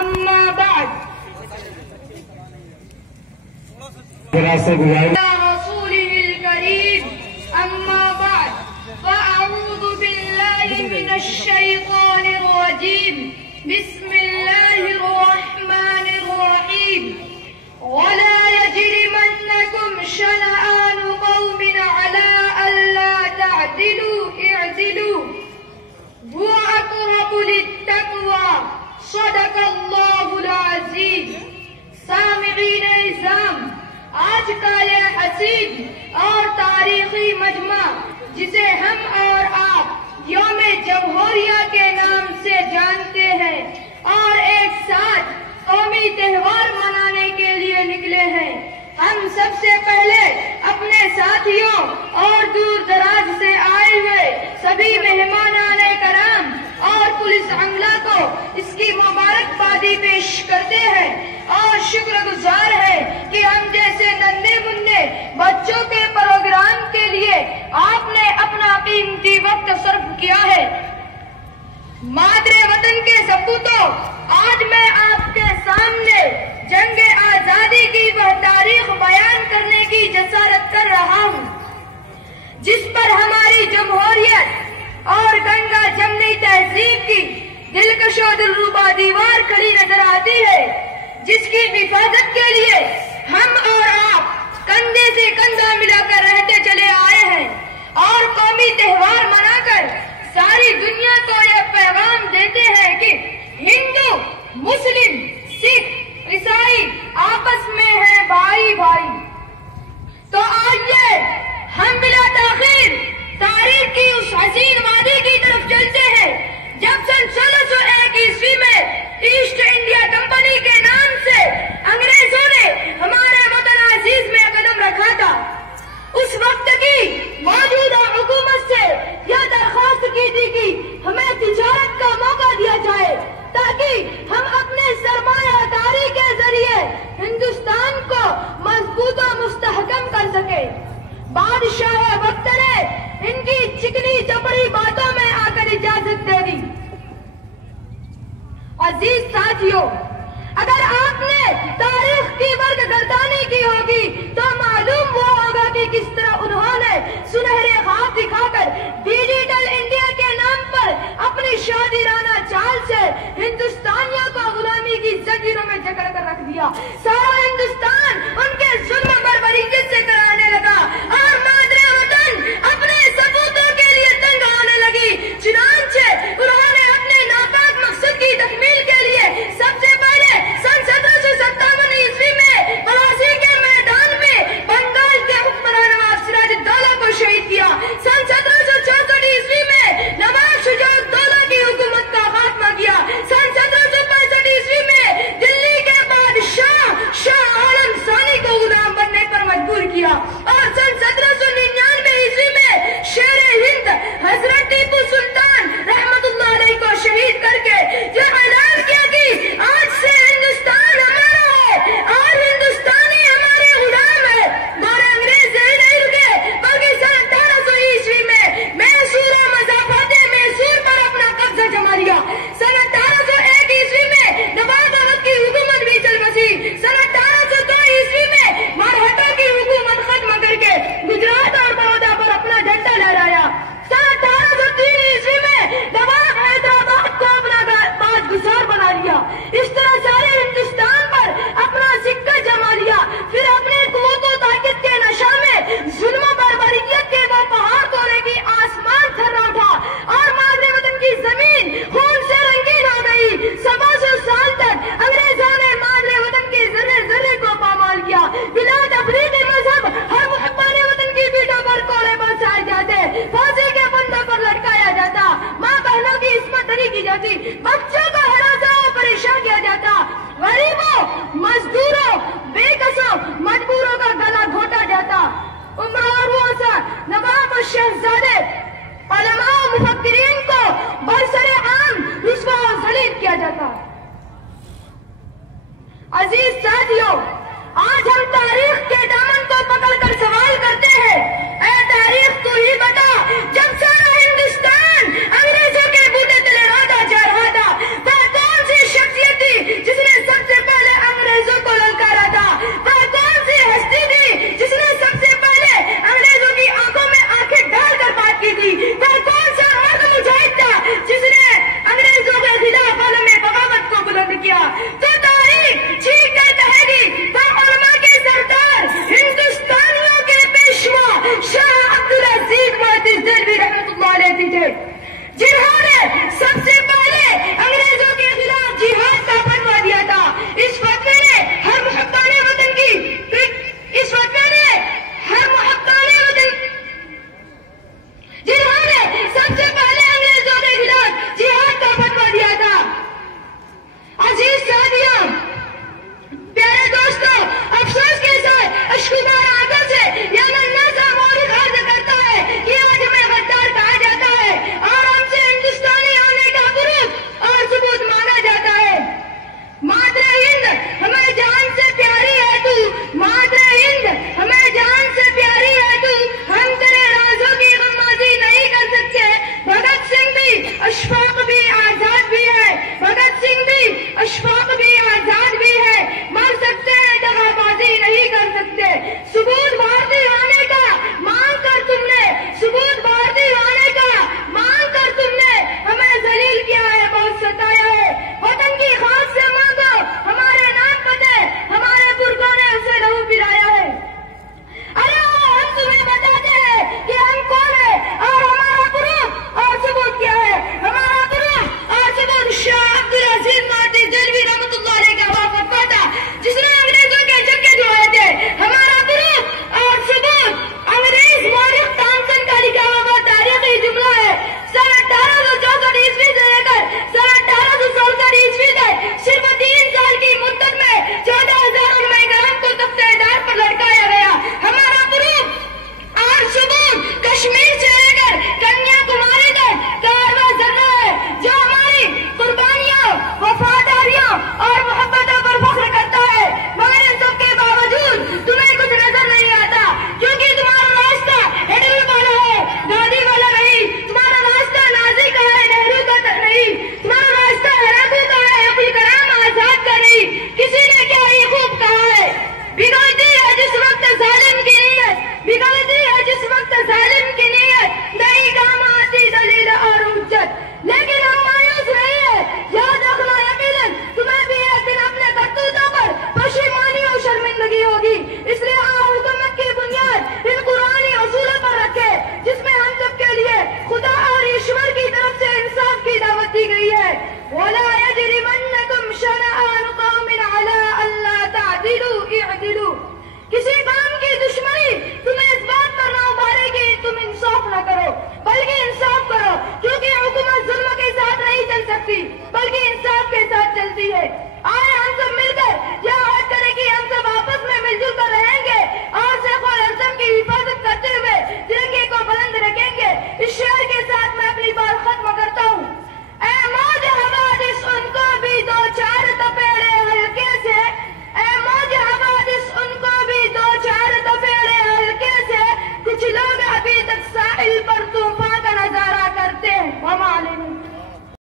أما بعد رسوله الكريم أما بعد فأعوذ بالله من الشيطان الرجيم بسم الله الرحمن الرحيم ولا يجرمنكم شنآن قوم على ألا تعدلوا اعدلوا هو أقرب للتقوى صدق الله العظيم. سامعین اعظام، آج کا یہ حسین اور تاریخی مجمع جسے ہم اور آپ یوم جمہوریہ کے نام سے جانتے ہیں اور ایک ساتھ قومی تہوار منانے کے لیے نکلے ہیں، ہم سب سے پہلے اپنے ساتھیوں اور دور دراز سے آئے ہوئے سبھی مہمانان کرام اور پولیس عملہ کو اس کی مبارکبادی پیش کرتے ہیں اور شکر گزار ہے کہ ہم جیسے ننھے منھے بچوں کے پروگرام کے لیے آپ نے اپنا قیمتی وقت صرف کیا ہے۔ مادر وطن کے سپوتوں، آج میں آپ کے سامنے جنگ آزادی کی وہ تاریخ بیان کرنے کی جسارت کر رہا ہوں جس پر ہماری جمہوریت اور گنگا جمنی تہذیب کی دلکش و دلربا دیوار کھڑی نظر آتی ہے، جس کی حفاظت کے لیے ہم اور آپ کندھے سے کندھا ملا کر رہتے چلے آئے ہیں اور قومی تہوار منا کر ساری دنیا کو یہ پیغام دیتے ہیں کہ ہندو، مسلم، سکھ، عیسائی آپس میں ہیں بھائی بھائی۔ تو آئیے ہم بلا تاخیر تاریخ کی اس حسین وادی کی طرف چلتے ہیں جب سن 1601 عیسوی میں ایسٹ انڈیا کمپنی کے نام سے انگریزوں نے ہمارے وطن عزیز میں قدم رکھا تھا۔ اس وقت کی موجودہ حکومت سے یہ درخواست کی تھی کہ ہمیں تجارت کا موقع دیا جائے تاکہ ہم اپنے سرمایہ داری کے ذریعے ہندوستان کو مضبوط و مستحکم کر سکے۔ بادشاہ وقت نے ان کی چکنی چپڑی باتوں میں آ کر اجازت دے دی۔ عزیز ساتھیوں، اگر آپ نے تاریخ کی ورق گردانی کی ہوگی تو معلوم وہ ہوگا کہ کس طرح انہوں نے سنہرے خواب دکھا کر ڈیجیٹل انڈیا کے نام پر اپنی شادرانہ چال سے ہندوستانیوں کو غلامی کی زنجیروں میں جکڑ کر رکھ دیا۔ سارا ہندوستان ان کے ظلم بربریت سے کرانے لگا اور مادر وطن اپنے سپوتوں کے لیے تنگ ہونے لگی۔ چنانچہ انہوں نے اپنے ناپاک مقصد کی تکمیل کے لیے سب سے پہلے سن 1757 عیسوی میں پلاسی کے میدان میں بنگال کے حکمران نواب سراج الدولہ کو شہید کیا۔ سن 1764 عیسوی میں نواب شجاع الدولہ کی حکومت کا خاتمہ کیا۔ سن 1765 عیسوی میں دلی کے بادشاہ شاہ عالم ثانی کو غلام بننے پر مجبور کیا اور سن 1799 عیسوی میں شیر ہند حضرت ٹیپو سلطان رحمت اللہ علیہ کو شہید کر کے یہ اعلان کیا کہ آج سے ہندوستان ہمارا ہے اور ہندوستانی ہمارے غلام ہے۔ اور انگریز یہی نہیں رکے بلکہ سن 1800 عیسوی میں میسور و مضافات میسور پر اپنا قبضہ جما لیا۔ سن 1801 عیسوی میں نواب احمد کی حکومت بھی چل بسی۔ سن 1802 عیسوی میں مراٹھا کی حکومت ختم کر کے گجرات اور بڑودہ پر اپنا جھنڈا لہرایا۔ سن 1803 عیسوی میں نواب حیدرآباد کو اپنا باز گزار بنا لیا۔ اس طرح سارے ہندوستان پر اپنا سکہ جما لیا۔ پھر اپنے قوت و طاقت کے نشہ میں ظلم و بربریت کے وہ پہاڑ توڑے کی آسمان تھرا اٹھا اور مادر وطن کی زمین خون سے رنگین ہو گئی۔ 700 سال تک انگریزوں نے مادر وطن کے ذرے ذرے کو پامال کیا۔ بلا تفریق مذہب ہر محبان وطن کی پیٹھوں پر کوڑے برسائے جاتے، پھانسی کے پھندوں پر لٹکایا جاتا، ماں بہنوں کی عصمت دری کی جاتی، بچوں کو ہراساں و پریشان کیا جاتا، غریبوں، مزدوروں، بے کسوں، مجبوروں کا گلا گھونٹا جاتا، عمروں اور وسع نواب و شہزادے، علماء و مفکرین کو برسر عام رسوا و ذلیل کیا جاتا۔ عزیز ساتھیوں، آج ہم تاریخ کے دامن کو پکڑ کر سوال کرتے ہیں، اے تاریخ تو ہی بتا، جب سارا ہندوستان انگریزوں کے بوتے تلے راندھا جا رہا تھا اشفاق بھی آزاد بھی ہے، بھگت سنگھ بھی اشفاق بھی آزاد بھی ہے، مر سکتے ہیں دغا بازی نہیں کر سکتے۔ ثبوت بھارتی آنے کا مانگ کر تم نے، ثبوت بھارتی آنے کا مانگ کر تم نے ہمیں ذلیل کیا ہے، بہت ستایا ہے۔ وطن کی خاک سے مانگو، ہمارے نام پتے ہمارے برقوں نے اسے لہو پلایا ہے۔ ارے ہم تمہیں بتاتے ہیں کہ ہم کون ہیں اور ہمارا پروف اور ثبوت کیا ہے۔ ہمارا پروف اور ثبوت شاہ عبدالعزیز مہدی دہلوی رحمۃ اللہ علیہ کا وفا تھا، جس نے انگریزوں کے جھکے دھوئے تھے۔ ہمارا پروف اور ثبوت انگریز مورخ تامسن کا لکھا ہوا تاریخی جملہ ہے۔ سن 1864 عیسوی سے لے کر سن 1867 عیسوی تک صرف 3 سال کی مدت میں 14,000 علماء کرام کو تخت دار پر لٹکایا گیا۔ ہمارا پروف اور ثبوت کشمیر سے لے کر کنیا کماری تک کارواں ذرہ ہے، جو ہماری قربانیوں، وفاداریوں اور محبتوں پر فخر کرتا ہے، مگر ان سب کے باوجود تمہیں کچھ نظر نہیں آتا، کیونکہ تمہارا راستہ ہڈل والا ہے، گاندھی والا نہیں۔ تمہارا راستہ نازی کا ہے، نہرو کا نہیں۔ تمہارا راستہ ہراکو کا ہے، ابوال کلام آزاد کا نہیں۔ کسی نے کیا ہی خوب کہا ہے، بگڑتی ہے جس وقت ظالم کی نیت، بگڑتی ہے جس وقت ظالم کی نیت، نہیں کام آتی دلیل اور حجت۔ لیکن ہم مایوس نہیں ہیں، یاد رکھنا یقیناً تمہیں بھی ایک دن اپنے کرتوتوں پر پشیمانی اور شرمندگی ہوگی۔ اس لیے حکومت کی بنیاد ان قرآنی اصولوں پر رکھے، جس میں ہم سب کے لیے خدا اور ایشور کی طرف سے انصاف کی دعوت دی گئی ہے۔ وَلَا